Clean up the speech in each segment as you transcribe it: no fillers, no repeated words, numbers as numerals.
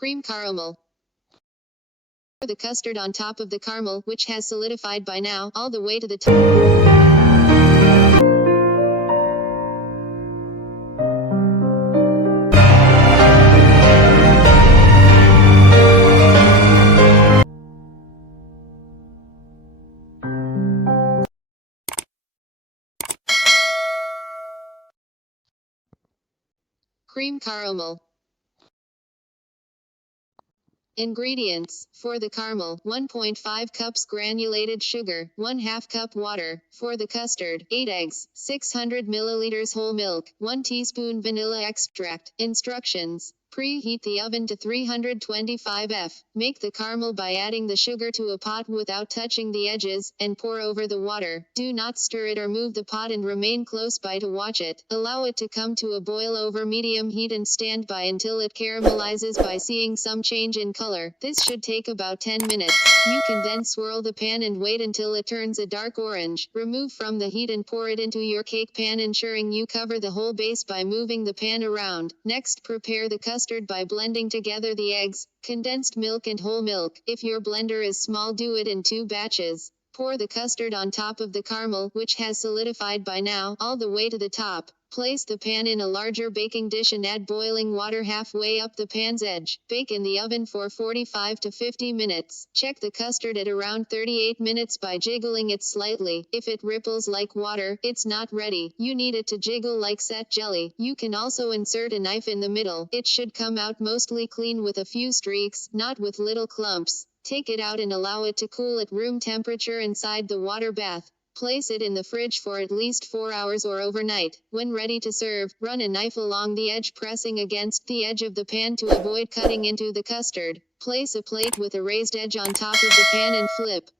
Cream caramel. Pour the custard on top of the caramel, which has solidified by now, all the way to the top. Cream caramel. Ingredients. For the caramel, 1.5 cups granulated sugar, 1/2 cup water. For the custard, 8 eggs, 600 milliliters whole milk, 1 teaspoon vanilla extract. Instructions. Preheat the oven to 325 F. Make the caramel by adding the sugar to a pot without touching the edges, and pour over the water. Do not stir it or move the pot and remain close by to watch it. Allow it to come to a boil over medium heat and stand by until it caramelizes by seeing some change in color. This should take about 10 minutes. You can then swirl the pan and wait until it turns a dark orange. Remove from the heat and pour it into your cake pan, ensuring you cover the whole base by moving the pan around. Next, prepare the custard by blending together the eggs, condensed milk and whole milk. If your blender is small, do it in 2 batches. Pour the custard on top of the caramel, which has solidified by now, all the way to the top. Place the pan in a larger baking dish and add boiling water halfway up the pan's edge. Bake in the oven for 45 to 50 minutes. Check the custard at around 38 minutes by jiggling it slightly. If it ripples like water, it's not ready. You need it to jiggle like set jelly. You can also insert a knife in the middle. It should come out mostly clean with a few streaks, not with little clumps. Take it out and allow it to cool at room temperature inside the water bath. Place it in the fridge for at least 4 hours or overnight. When ready to serve, run a knife along the edge, pressing against the edge of the pan to avoid cutting into the custard. Place a plate with a raised edge on top of the pan and flip.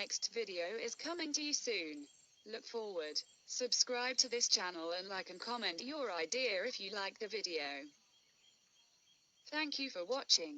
next video is coming to you soon. Look forward. Subscribe to this channel and like and comment your idea if you like the video. Thank you for watching.